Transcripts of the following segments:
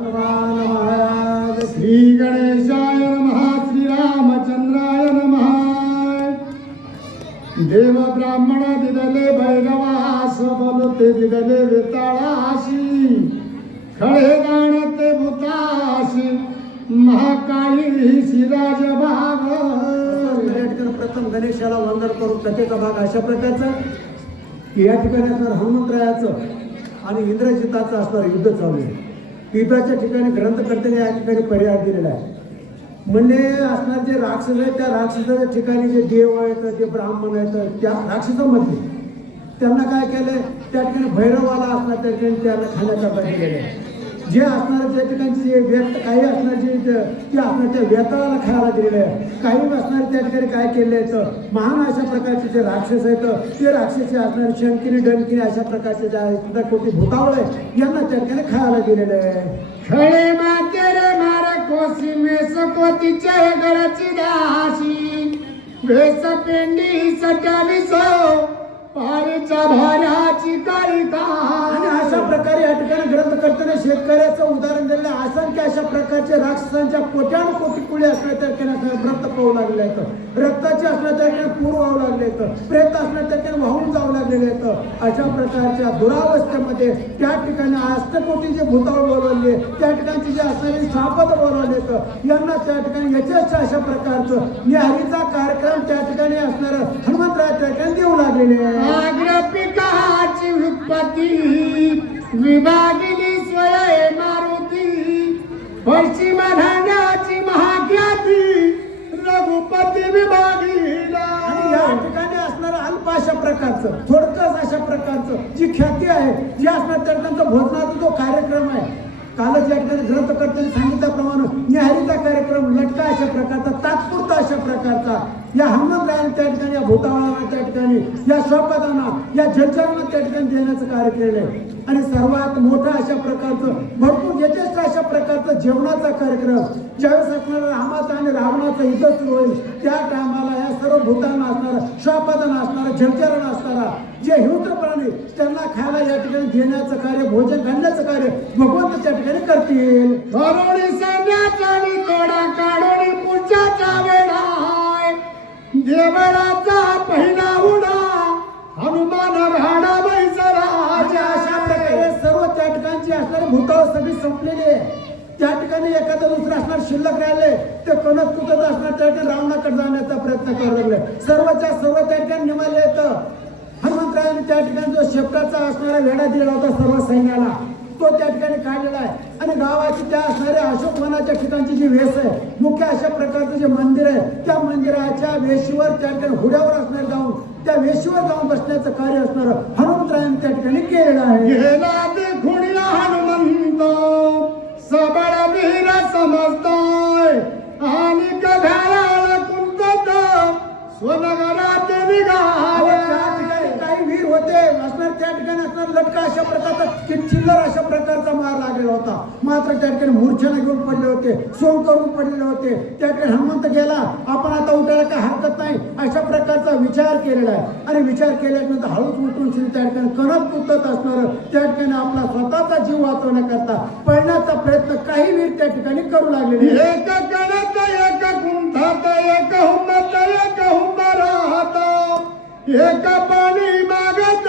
हनुमान महाराज श्री गणेशाय नमः श्री रामचंद्राय नमः देव ब्राह्मण दिदले भैरवास बोलते दिदले वेताळाशी खळे गाणते भूताशी महाकाळी शिराज भाग प्रथम गणेशाला वंदन करून कथेचा भाग अशा प्रकारचा की या ठिकाणी असणार हनुमंतरायाचं आणि इंद्रजिताचं असणार युद्ध चालू आहे. युद्धाच्या ठिकाणी ग्रंथकर्त्याने या ठिकाणी पर्याय दिलेला आहे. म्हणजे असणार जे राक्षस आहेत त्या राक्षसाच्या ठिकाणी जे देव आहेत जे ब्राह्मण आहेत त्या राक्षसामध्ये त्यांना काय केलंय त्या ठिकाणी भैरवाला असणार त्या ठिकाणी त्यांना खाण्याकरता केलेलं आहे. जे असणार त्या ठिकाणचे जे व्यक्त काही असणार जे ते असणार त्या व्यताळाला खायला दिलेलं आहे. काही असणार त्या ठिकाणी काय केले आहेत महान अशा प्रकारचे जे राक्षस आहेत ते राक्षसी असणारे शंकिनी डंकिनी अशा प्रकारचे जे आहेत कोटी भूतावळ आहे यांना त्या ठिकाणी खायला दिलेलं आहे. खळे माते रे मार कोसी मेस कोतीचे घराची दासी वेस पेंडी सटाली सो पारीच्या भाऱ्याची काळी का. आणि अशा प्रकारे या ठिकाणी ग्रंथकर्त्याने शेतकऱ्याचं उदाहरण दिलेलं आहे. असंख्य अशा प्रकारचे राक्षसांच्या कोट्यान कोटी कुळी असणार त्या ठिकाणी रक्त पाहू लागले आहेत. रक्ताचे असणार त्या ठिकाणी पूर वाहू लागले आहेत. प्रेत असणार त्या ठिकाणी वाहून जाऊ लागलेले आहेत. अशा प्रकारच्या दुरावस्थेमध्ये त्या ठिकाणी अष्टकोटीचे भूतावळ बोलवले त्या ठिकाणचे जे असणारे सापद बोलवले यांना त्या ठिकाणी यथेच्छ अशा प्रकारचं निहारीचा कार्यक्रम त्या ठिकाणी असणार हनुमंतराय त्या ठिकाणी देऊ लागलेले आहे. पिकाची उत्पत्ती विभागिली स्वय मारुती पश्चिम धान्याची महाख्याती रघुपती विभागीला. आणि या ठिकाणी असणारं अल्प अशा प्रकारचं थोडकंच अशा प्रकारचं जी ख्याती आहे जी असणार त्या त्यांचा भोजनाचा जो कार्यक्रम आहे कालच या ठिकाणी ग्रंथकर्त्यांनी सांगितल्याप्रमाणे निहारीचा कार्यक्रम लटका अशा प्रकारचा तात्पुरता अशा प्रकारचा या हनुमंतरायाने त्या ठिकाणी या भूतावळांना त्या ठिकाणी या स्वपदांना या जलचरांना त्या ठिकाणी देण्याचं कार्य केलेलं आहे. आणि सर्वात मोठा अशा प्रकारचं भरपूर यथेच्छ अशा प्रकारचं जेवणाचा कार्यक्रम ज्यावेळेस असणारा रामाचा आणि रावणाचं युद्ध सुरू होईल त्या टायमाला या सर्व भूतांना असणारा स्वपदांना असणारा जलचरांना असणारा जे हिंस्र प्राणी त्यांना खायला या ठिकाणी देण्याचं कार्य भोजन घालण्याचं कार्य भगवंत त्या ठिकाणी करतील. करोडी सैन्याचा तोडा काढोडी पुढच्याचा वेळा देवळाचा पहिला उडा हनुमान भाडा बैसरा. अशा प्रकारे सर्व त्या ठिकाणची असणारी भूतावळ सगळी संपलेली आहे. त्या ठिकाणी एखादं दुसरं असणार शिल्लक राहिले ते कणक तुटत असणार त्या ठिकाणी रावणाकडे जाण्याचा प्रयत्न करू लागले. सर्वच्या सर्व त्या ठिकाणी निमाले येतं. हनुमंतरायाने त्या ठिकाणी जो शेपटाचा असणारा वेढा दिलेला होता सर्व सैन्याला तो त्या ठिकाणी काढलेला आहे. आणि गावाची त्या असणाऱ्या अशोकवनाच्या ठिकाणची जी वेस आहे मुख्य अशा प्रकारचं जे मंदिर आहे त्या मंदिराच्या वेशीवर त्या ठिकाणी हुड्यावर असणार जाऊन त्या वेशीवर जाऊन बसण्याचं कार्य असणार हनुमंतरायाने त्या ठिकाणी केलेलं आहे. गेला देखुणीला हनुमंत सबळ वीर समजताय आणि घराला कुंतत स्वनगरात निघाले. त्या ठिकाणी काही वीर होते असणार त्या ठिकाणी असणार लटका अशा प्रकारचा चिल्लर अशा प्रकारचा मार लागलेला होता. मात्र त्या ठिकाणी मूर्छेने घेऊन पडले होते सोंग करून पडलेले होते. त्या ठिकाणी हनुमंत गेला आपण आता उठायला काही हरकत नाही अशा प्रकारचा विचार केलेला आहे. आणि विचार केल्यानंतर हळूच उठून त्या ठिकाणी कणक कुतत असणार त्या ठिकाणी आपला स्वतःचा जीव वाचवण्याकरता पळण्याचा प्रयत्न काही वीर त्या ठिकाणी करू लागलेले. एक कणत एक कुंठात एक हुंबत एक हुंबरात एक पाणी मागत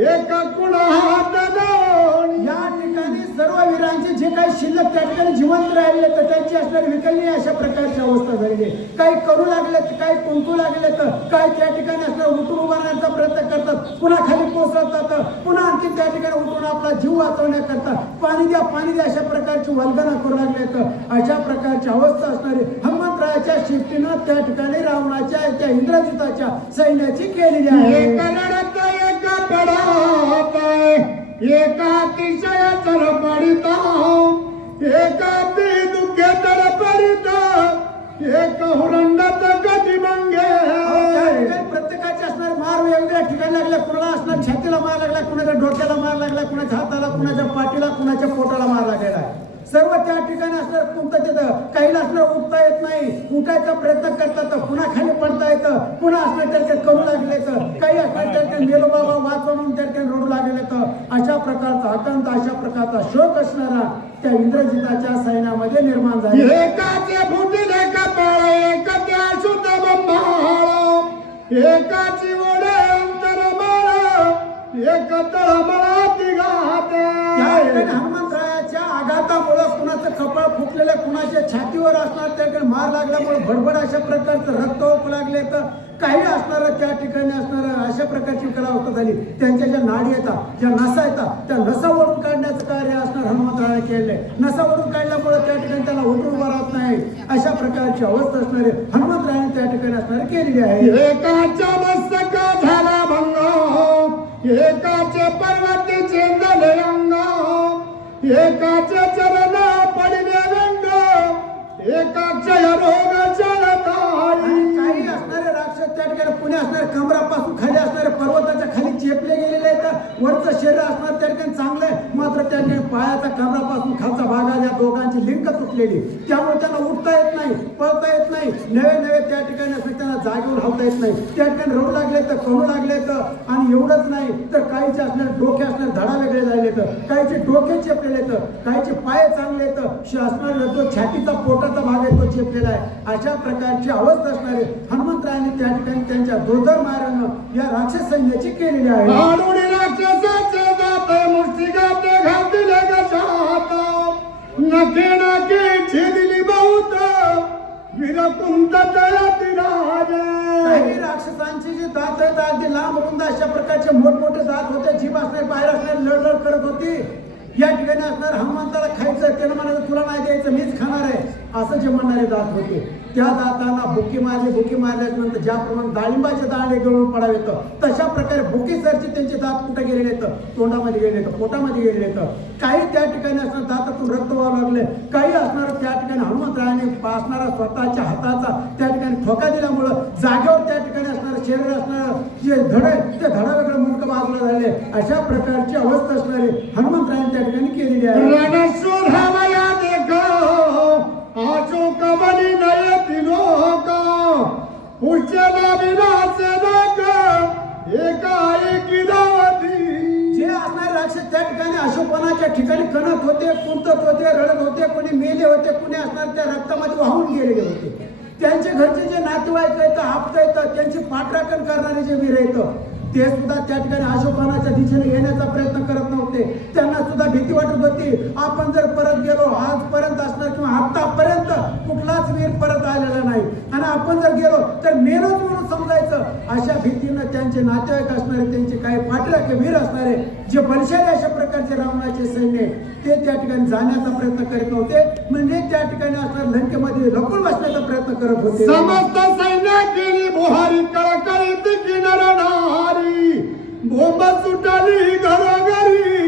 एक कुणात दोन. या ठिकाणी सर्व वीरांचे जे काही शिल्लक त्या ठिकाणी जिवंत राहिले तर त्यांची असणारी विकलनीय अशा प्रकारची अवस्था झालेली. काही करू लागले काही कुंकू लागले तर काही त्या ठिकाणी असणार उठून उभारण्याचा प्रयत्न करतात पुन्हा खाली कोसळतात पुन्हा आणखी त्या ठिकाणी उठून आपला जीव वाचवण्याकरता पाणी द्या अशा प्रकारची वल्गना करू लागले तर अशा प्रकारची अवस्था असणारी हनुमंतरायाच्या शिफ्टीनं त्या ठिकाणी रावणाच्या त्या इंद्रजिताच्या सैन्याची केलेली आहे. एका अतिशय तडपडिता एका दुःखे तडपडिता एक हुरंडात कधी मंगे. प्रत्येकाचे असणार मार वेगवेगळ्या ठिकाणी लागल्या. कुणाला असणार छातीला मार लागला कुणाच्या डोक्याला मार लागला कुणाच्या हाताला कुणाच्या पाठीला कुणाच्या पोटाला मार लागलेला आहे. सर्व त्या ठिकाणी असणार कोणतं तिथं काही असणार उठता येत नाही, उठायचा प्रयत्न करतात, पुन्हा खाली पडता येतं, पुन्हा असणार त्या करू लागले तर काही असणार त्या मेलो बाबा वाचवा म्हणून त्या रडू लागले तर अशा प्रकारचा अत्यंत अशा प्रकारचा शोक असणारा त्या इंद्रजिताच्या सैन्यामध्ये निर्माण झाला. एकाचे फुटिले कपाळ एक त्या शुद्ध ब्रह्माळ एकाची ओढे अंतरमाळ एक तळमळा तिघाते. हनुमंतरायाच्या आघातामुळे कुणाचं कपाळ फुटलेलं, कुणाच्या छातीवर असणार त्या मार लागल्यामुळे भडभड अशा प्रकारचं रक्त ओकू लागले तर काही असणार त्या ठिकाणी असणार अशा प्रकारची कलावस्था झाली. त्यांच्या ज्या नाडी येतात, ज्या नसा येतात, त्या नसा ओढून काढण्याचं कार्य असणार हनुमंतरायाने केले. नसा ओढून काढल्यामुळे त्या ठिकाणी त्याला उठून उभा राहत नाही, अशा प्रकारची अवस्था असणारे हनुमंतरायाने त्या ठिकाणी असणारे केलेली आहे. एकाच्या मस्तक झाला भंग एकाचे पर्वती चेंदले अंग एकाचे चरण पडले रंग एकाक्षय रोग आणि काही असणारे राक्षस त्या ठिकाणी पुणे असणारे कमरापासून खाली असणारे पर्वताच्या खाली चेपले गेलेले आहेत. वरचं शरीर असणार त्या ठिकाणी चांगलं आहे, मात्र त्या ठिकाणी पायाचा कमरापासून खालचा भाग या दोघांची लिंक तुटलेली, त्यामुळे त्यांना उठता येत नाही, पळता येत नाही, नवे नवे त्या ठिकाणी असं त्यांना जागेवर हलता येत नाही. त्या ठिकाणी रडू लागले तर करू लागले तर, आणि एवढंच नाही तर काहीचे असणारे डोके असणारे धडा वेगळे झाले तर, काहीचे डोके चेपलेले तर, काहीचे पाय चांगले तर असणारे जो छातीचा पोटाचा भाग आहे तो चेपलेला आहे. अशा प्रकारची अवस्था असणारे हनुमंतरायाने त्या ठिकाणी त्यांच्या दुर्धर मार्गानं या राक्षस सैन्याची केलेली आहे. आडुडी राक्षसाचे दाते मुष्टिगाते घातले गजात नखे नाके छेदिली बहुत वीरकुंद तळती राजे. काही राक्षसांची जी दात आहेत अगदी लांब रुंद अशा प्रकारचे मोठमोठे दात होते, जीभ असणारे बाहेर असणारे लढलड करत होती. या ठिकाणी असणार हनुमंताला खायचं, त्याला म्हणायचं तुला नाही द्यायचं मीच खाणार आहे असं जे म्हणणारे दात होते. त्या दातांना बुकी मारल्यानंतर ज्याप्रमाणे डाळिंबाचे दाणे गळून पडावेत तशा प्रकारे बुकीसरचे त्यांचे दात कुठे गेलेले आहेत, तोंडामध्ये गेलेले आहेत, पोटामध्ये गेलेले आहेत. काही त्या ठिकाणी असणार दातातून रक्त व्हावं लागले, काही असणार त्या ठिकाणी हनुमंतरायाने असणारा स्वतःच्या हाताचा त्या ठिकाणी ठोका दिल्यामुळं जागेवर त्या ठिकाणी असणारं शरीर असणारं जे धड आहे ते धडा वेगळं मुंडकं बाजूला झाले. अशा प्रकारची अवस्था असणारी हनुमंतरायाने त्या ठिकाणी केलेली आहे. रणशूर हवया देखो आजो कबली नयति लोक पुष्यला विनाचे लोक एकाएकी धावती. जे असणारे राक्षस त्या ठिकाणी अशोकवनाच्या ठिकाणी कणत होते, कुंतत होते, रडत होते, कोणी मेले होते, कोणी असणार त्या रक्तामध्ये वाहून गेलेले होते. त्यांचे घरचे जे नातेवाईक आहेत, आपता येतं, त्यांची पाठराखण करणारे जे वीर आहेत ते सुद्धा त्या ठिकाणी अशोकवनाच्या दिशेने येण्याचा प्रयत्न करत नव्हते. त्यांना सुद्धा भीती वाटत होती, आपण जर परत गेलो आजपर्यंत असणार किंवा आतापर्यंत कुठलाच वीर परत आलेला नाही आणि आपण जर गेलो तर मेलोच म्हणून समजायचं. अशा भीतीनं त्यांचे नातेवाईक असणारे, त्यांचे काही पाठराखे वीर असणारे जे बलशाली अशा प्रकारचे रावणाचे सैन्य ते त्या ठिकाणी जाण्याचा प्रयत्न करीत नव्हते, म्हणजे त्या ठिकाणी असणार लंकेमध्ये लपून बसण्याचा प्रयत्न करत होते. समस्त सैन्य केली बुहारी कळकळीत किनर नारी बोंब सुटली घरोघरी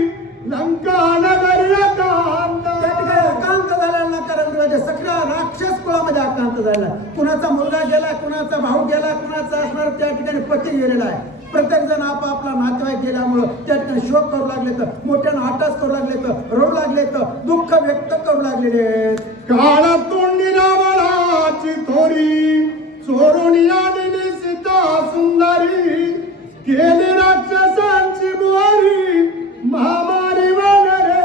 लंका नगरी अकांत. त्या ठिकाणी अकांत झालेला नकार सगळ्या राक्षस कुळामध्ये अकांत झाला. कुणाचा मुलगा गेला, कुणाचा भाऊ गेला, कुणाचा असणार त्या ठिकाणी पती गेलेला आहे. प्रत्येक जण आपापला नातेवाईक गेल्यामुळं त्या ठिकाणी शोक करू लागले तर, मोठ्यानं आटास करू लागले तर, रडू लागले तर, दुःख व्यक्त करू लागलेले आहेत. काळा तोंडी रावणाची थोरी चोरून आलेली सीता सुंदरी केली राक्षसांची बुवारी महामारी वगैरे.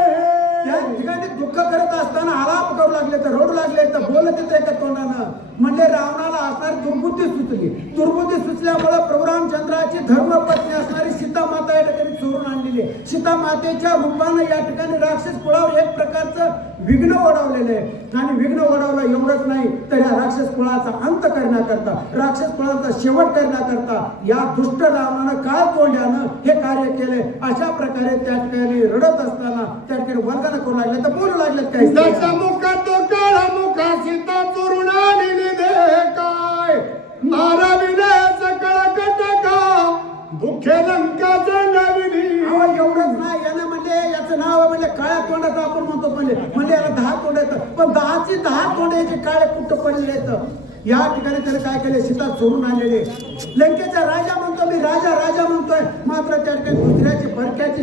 त्या ठिकाणी दुःख करत असताना आलाप करू लागले तर, रडू लागले तर, बोलत येते एका तोंडानं. म्हणजे रावणाला असणारी दुर्बुद्धी सुचली. दुर्बुद्धी सुचल्यामुळे प्रभू रामचंद्राची धर्मपत्नी असणारी सीता माता या ठिकाणी चोरून आणलेली आहे. सीता मातेच्या रूपानं या ठिकाणी राक्षस कुळावर एक प्रकारचं विघ्न ओढवलेलं आहे. आणि विघ्न ओढवलं एवढंच नाही तर या राक्षस कुळाचा अंत करण्याकरता, राक्षस कुळाचा शेवट करण्याकरता या दुष्ट रावणानं काळ तोंड्यानं हे कार्य केले. अशा प्रकारे त्या ठिकाणी रडत असताना त्या ठिकाणी वर्गानं करू लागले तर बोलू लागलेत काही. दशमुखा तो काळा मुखा सीता चोरून आणली दे काय माराविले सकळ कटका दुःखे लंका जंडविली. एवढंच नाही, यानं म्हणजे याचं नाव म्हणजे काळ्या तोंडाचं आपण म्हणतो, म्हणजे याला 10 तोंड येतं, पण 10ची 10 तोंड याचे काळे कुठं पडलेले आहेत. या ठिकाणी त्याने काय केले, सीता चोरून आणलेले. लंकेचा राजा म्हणतो मी, राजा म्हणतोय, मात्र त्या ठिकाणी दुसऱ्याची परक्याची